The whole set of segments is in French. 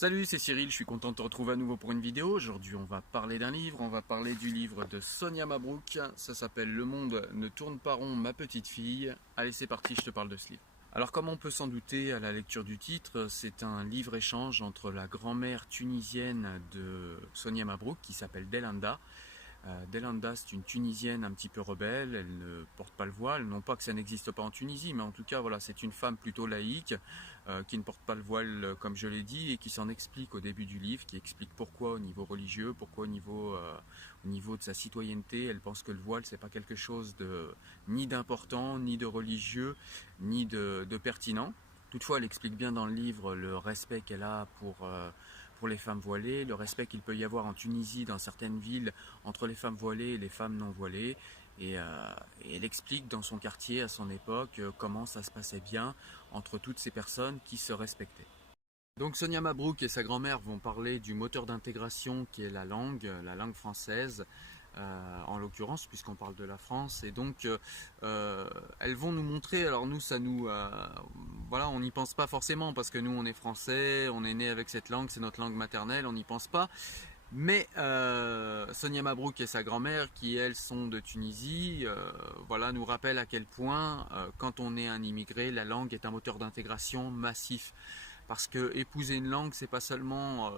Salut, c'est Cyril, je suis content de te retrouver à nouveau pour une vidéo. Aujourd'hui, on va parler d'un livre, on va parler du livre de Sonia Mabrouk. Ça s'appelle Le monde ne tourne pas rond, ma petite fille. Allez, c'est parti, je te parle de ce livre. Alors, comme on peut s'en douter à la lecture du titre, c'est un livre-échange entre la grand-mère tunisienne de Sonia Mabrouk, qui s'appelle Delanda. Delanda, c'est une Tunisienne un petit peu rebelle, elle ne porte pas le voile, non pas que ça n'existe pas en Tunisie, mais en tout cas, voilà, c'est une femme plutôt laïque, qui ne porte pas le voile comme je l'ai dit, et qui s'en explique au début du livre, qui explique pourquoi au niveau religieux, pourquoi au niveau de sa citoyenneté, elle pense que le voile, c'est pas quelque chose ni d'important, ni de religieux, ni de pertinent. Toutefois, elle explique bien dans le livre le respect qu'elle a pour les femmes voilées, le respect qu'il peut y avoir en Tunisie, dans certaines villes, entre les femmes voilées et les femmes non voilées. Et elle explique dans son quartier, à son époque, comment ça se passait bien entre toutes ces personnes qui se respectaient. Donc Sonia Mabrouk et sa grand-mère vont parler du moteur d'intégration qui est la langue française, en l'occurrence, puisqu'on parle de la France. Et donc elles vont nous montrer, alors nous ça nous voilà, on n'y pense pas forcément parce que nous on est français, on est né avec cette langue, c'est notre langue maternelle, on n'y pense pas. Mais Sonia Mabrouk et sa grand-mère, qui elles sont de Tunisie, voilà, nous rappellent à quel point, quand on est un immigré, la langue est un moteur d'intégration massif. Parce que épouser une langue, c'est pas seulement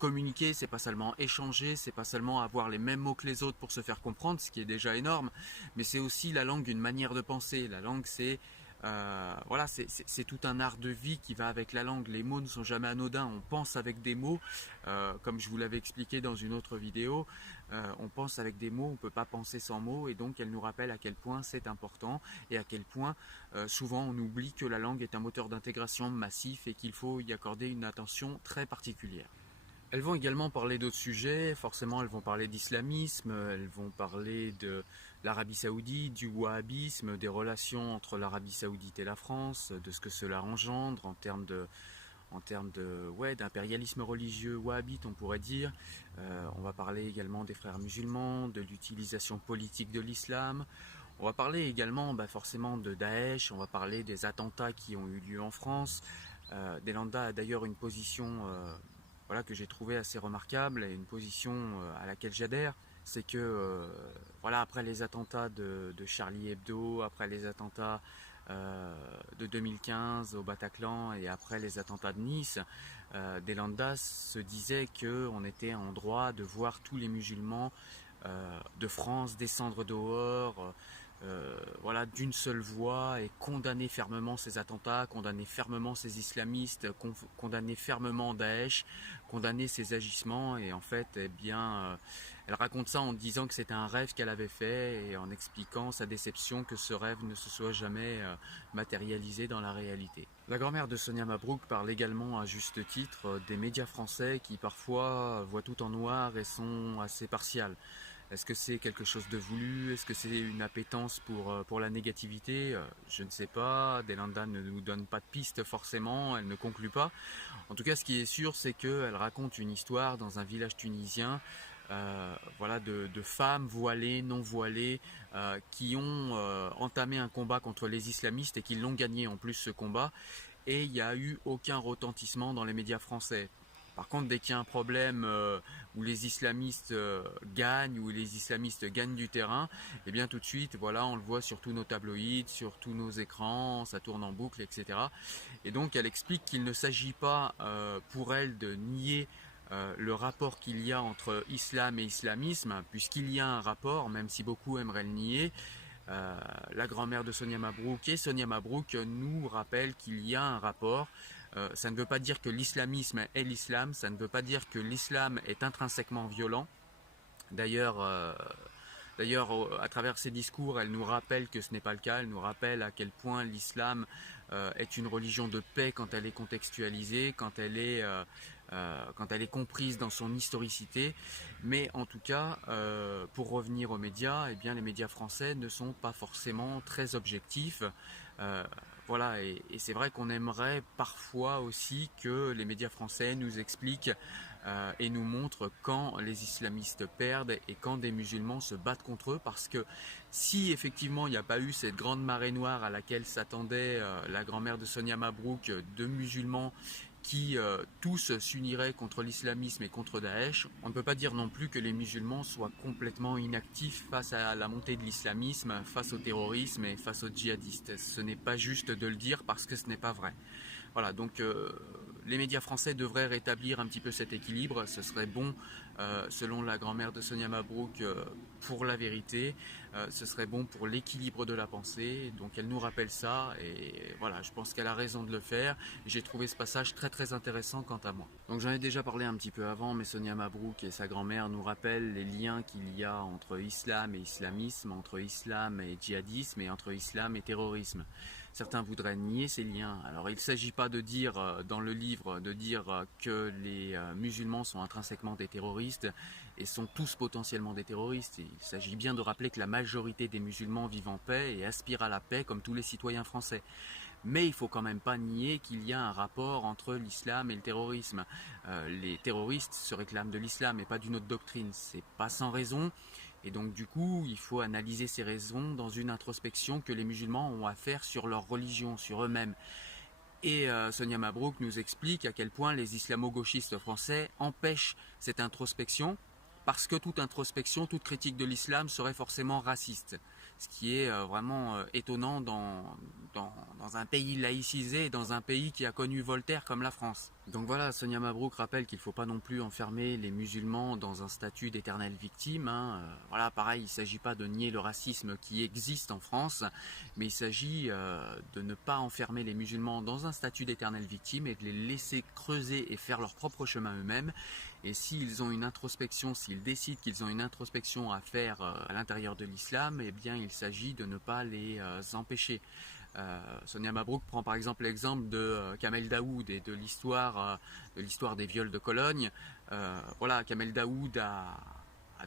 communiquer, c'est pas seulement échanger, c'est pas seulement avoir les mêmes mots que les autres pour se faire comprendre, ce qui est déjà énorme, mais c'est aussi la langue une manière de penser. La langue, c'est voilà, c'est tout un art de vie qui va avec la langue. Les mots ne sont jamais anodins, on pense avec des mots, comme je vous l'avais expliqué dans une autre vidéo, on pense avec des mots, on ne peut pas penser sans mots, et donc elle nous rappelle à quel point c'est important, et à quel point souvent on oublie que la langue est un moteur d'intégration massif, et qu'il faut y accorder une attention très particulière. Elles vont également parler d'autres sujets, forcément elles vont parler d'islamisme, elles vont parler de l'Arabie Saoudite, du wahhabisme, des relations entre l'Arabie Saoudite et la France, de ce que cela engendre en termes de ouais, d'impérialisme religieux wahhabite, on pourrait dire. On va parler également des frères musulmans, de l'utilisation politique de l'islam. On va parler également forcément de Daesh, on va parler des attentats qui ont eu lieu en France. Delanda a d'ailleurs une position voilà, que j'ai trouvé assez remarquable et une position à laquelle j'adhère. C'est que voilà, après les attentats de Charlie Hebdo, après les attentats de 2015 au Bataclan et après les attentats de Nice, Delanda se disait qu'on était en droit de voir tous les musulmans de France descendre dehors, voilà, d'une seule voix, et condamner fermement ces attentats, condamner fermement ces islamistes, condamner fermement Daesh, condamner ces agissements. Et en fait, eh bien, elle raconte ça en disant que c'était un rêve qu'elle avait fait et en expliquant sa déception que ce rêve ne se soit jamais matérialisé dans la réalité. La grand-mère de Sonia Mabrouk parle également à juste titre des médias français qui parfois voient tout en noir et sont assez partials. Est-ce que c'est quelque chose de voulu? Est-ce que c'est une appétence pour la négativité? Je ne sais pas. Delanda ne nous donne pas de piste forcément, elle ne conclut pas. En tout cas, ce qui est sûr, c'est qu'elle raconte une histoire dans un village tunisien, voilà, de femmes voilées, non voilées, qui ont entamé un combat contre les islamistes et qui l'ont gagné en plus ce combat. Et il n'y a eu aucun retentissement dans les médias français. Par contre, dès qu'il y a un problème où les islamistes gagnent, où les islamistes gagnent du terrain, eh bien tout de suite, voilà, on le voit sur tous nos tabloïds, sur tous nos écrans, ça tourne en boucle, etc. Et donc, elle explique qu'il ne s'agit pas pour elle de nier le rapport qu'il y a entre islam et islamisme, puisqu'il y a un rapport, même si beaucoup aimeraient le nier. La grand-mère de Sonia Mabrouk et Sonia Mabrouk nous rappellent qu'il y a un rapport. Ça ne veut pas dire que l'islamisme est l'islam, ça ne veut pas dire que l'islam est intrinsèquement violent. D'ailleurs, à travers ses discours, elle nous rappelle que ce n'est pas le cas. Elle nous rappelle à quel point l'islam est une religion de paix quand elle est contextualisée, quand elle est comprise dans son historicité. Mais en tout cas, pour revenir aux médias, eh bien, les médias français ne sont pas forcément très objectifs. Voilà, et c'est vrai qu'on aimerait parfois aussi que les médias français nous expliquent et nous montrent quand les islamistes perdent et quand des musulmans se battent contre eux, parce que si effectivement il n'y a pas eu cette grande marée noire à laquelle s'attendait la grand-mère de Sonia Mabrouk, de musulmans qui tous s'uniraient contre l'islamisme et contre Daesh. On ne peut pas dire non plus que les musulmans soient complètement inactifs face à la montée de l'islamisme, face au terrorisme et face aux djihadistes. Ce n'est pas juste de le dire parce que ce n'est pas vrai. Voilà, donc les médias français devraient rétablir un petit peu cet équilibre. Ce serait bon, selon la grand-mère de Sonia Mabrouk, pour la vérité. Ce serait bon pour l'équilibre de la pensée. Donc elle nous rappelle ça et voilà, je pense qu'elle a raison de le faire. J'ai trouvé ce passage très très intéressant quant à moi. Donc j'en ai déjà parlé un petit peu avant, mais Sonia Mabrouk et sa grand-mère nous rappellent les liens qu'il y a entre islam et islamisme, entre islam et djihadisme et entre islam et terrorisme. Certains voudraient nier ces liens. Alors il ne s'agit pas de dire dans le livre que les musulmans sont intrinsèquement des terroristes et sont tous potentiellement des terroristes. Il s'agit bien de rappeler que la majorité des musulmans vivent en paix et aspirent à la paix comme tous les citoyens français. Mais il ne faut quand même pas nier qu'il y a un rapport entre l'islam et le terrorisme. Les terroristes se réclament de l'islam et pas d'une autre doctrine. C'est pas sans raison. Et donc du coup, il faut analyser ces raisons dans une introspection que les musulmans ont à faire sur leur religion, sur eux-mêmes. Et Sonia Mabrouk nous explique à quel point les islamo-gauchistes français empêchent cette introspection, parce que toute introspection, toute critique de l'islam serait forcément raciste. Ce qui est vraiment étonnant dans un pays laïcisé, dans un pays qui a connu Voltaire comme la France. Donc voilà, Sonia Mabrouk rappelle qu'il ne faut pas non plus enfermer les musulmans dans un statut d'éternelle victime. Voilà, pareil, il ne s'agit pas de nier le racisme qui existe en France, mais il s'agit de ne pas enfermer les musulmans dans un statut d'éternelle victime et de les laisser creuser et faire leur propre chemin eux-mêmes. Et s'ils ont une introspection, s'ils décident qu'ils ont une introspection à faire à l'intérieur de l'islam, eh bien il s'agit de ne pas les empêcher. Sonia Mabrouk prend par exemple l'exemple de Kamel Daoud et de l'histoire des viols de Cologne. Voilà, Kamel Daoud a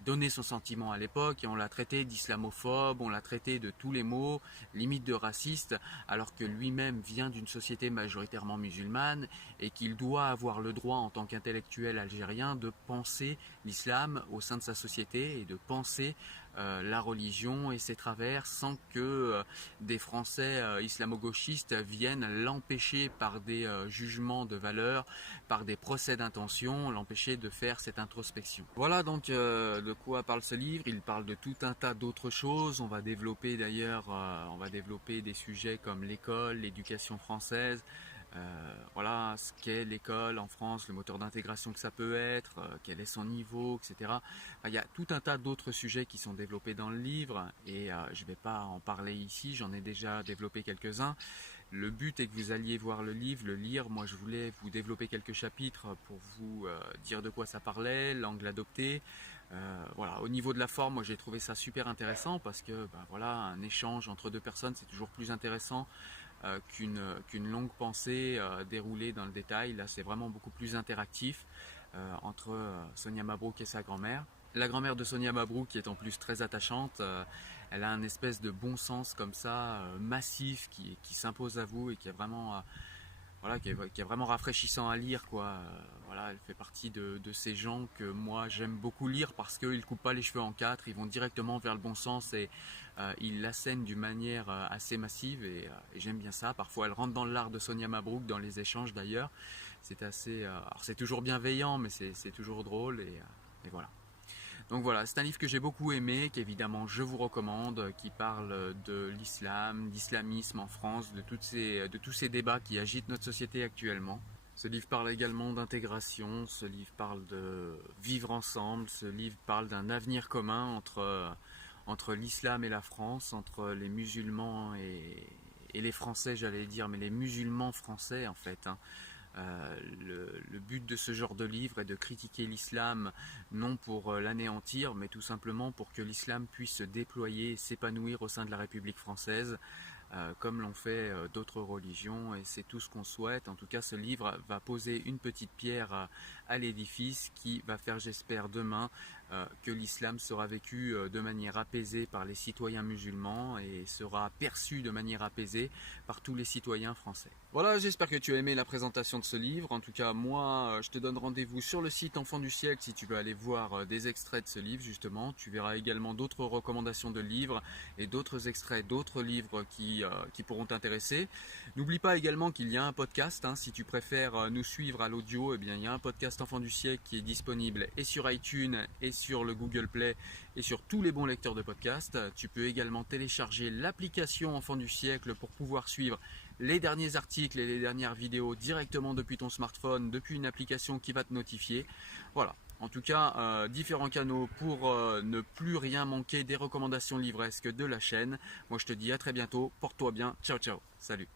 donné son sentiment à l'époque et on l'a traité d'islamophobe, on l'a traité de tous les maux, limite de raciste, alors que lui-même vient d'une société majoritairement musulmane et qu'il doit avoir le droit en tant qu'intellectuel algérien de penser l'islam au sein de sa société et de penser la religion et ses travers sans que des Français islamo-gauchistes viennent l'empêcher par des jugements de valeur, par des procès d'intention, l'empêcher de faire cette introspection. Voilà donc de quoi parle ce livre. Il parle de tout un tas d'autres choses. On va développer d'ailleurs, des sujets comme l'école, l'éducation française. Voilà ce qu'est l'école en France, le moteur d'intégration que ça peut être, quel est son niveau, etc. Enfin, il y a tout un tas d'autres sujets qui sont développés dans le livre et je ne vais pas en parler ici, j'en ai déjà développé quelques-uns. Le but est que vous alliez voir le livre, le lire. Moi je voulais vous développer quelques chapitres pour vous dire de quoi ça parlait, l'angle adopté. Voilà, au niveau de la forme, moi j'ai trouvé ça super intéressant parce que voilà, un échange entre deux personnes c'est toujours plus intéressant qu'une longue pensée déroulée dans le détail. Là c'est vraiment beaucoup plus interactif entre Sonia Mabrouk et sa grand-mère. La grand-mère de Sonia Mabrouk qui est en plus très attachante, elle a un espèce de bon sens comme ça, massif, qui s'impose à vous et qui est vraiment voilà, qui est vraiment rafraîchissant à lire, quoi. Voilà, elle fait partie de ces gens que moi j'aime beaucoup lire parce qu'ils ne coupent pas les cheveux en quatre, ils vont directement vers le bon sens et ils l'assènent d'une manière assez massive et j'aime bien ça. Parfois elle rentre dans l'art de Sonia Mabrouk, dans les échanges d'ailleurs. C'est assez, alors c'est toujours bienveillant mais c'est toujours drôle et voilà. Donc voilà, c'est un livre que j'ai beaucoup aimé, qu'évidemment je vous recommande, qui parle de l'islam, d'islamisme en France, de tous ces débats qui agitent notre société actuellement. Ce livre parle également d'intégration, ce livre parle de vivre ensemble, ce livre parle d'un avenir commun entre l'islam et la France, entre les musulmans et les Français, j'allais dire, mais les musulmans français en fait. Le but de ce genre de livre est de critiquer l'islam, non pour l'anéantir, mais tout simplement pour que l'islam puisse se déployer et s'épanouir au sein de la République française, comme l'ont fait d'autres religions, et c'est tout ce qu'on souhaite. En tout cas, ce livre va poser une petite pierre à l'édifice qui va faire, j'espère, demain que l'islam sera vécu de manière apaisée par les citoyens musulmans et sera perçu de manière apaisée par tous les citoyens français. Voilà, j'espère que tu as aimé la présentation de ce livre. En tout cas, moi, je te donne rendez-vous sur le site Enfants du siècle si tu veux aller voir des extraits de ce livre, justement. Tu verras également d'autres recommandations de livres et d'autres extraits d'autres livres qui pourront t'intéresser. N'oublie pas également qu'il y a un podcast, hein, si tu préfères nous suivre à l'audio, eh bien, il y a un podcast Enfants du siècle qui est disponible et sur iTunes et sur le Google Play et sur tous les bons lecteurs de podcasts. Tu peux également télécharger l'application Enfants du siècle pour pouvoir suivre les derniers articles et les dernières vidéos directement depuis ton smartphone, depuis une application qui va te notifier. Voilà, en tout cas, différents canaux pour ne plus rien manquer des recommandations livresques de la chaîne. Moi je te dis à très bientôt, porte-toi bien, ciao ciao, salut.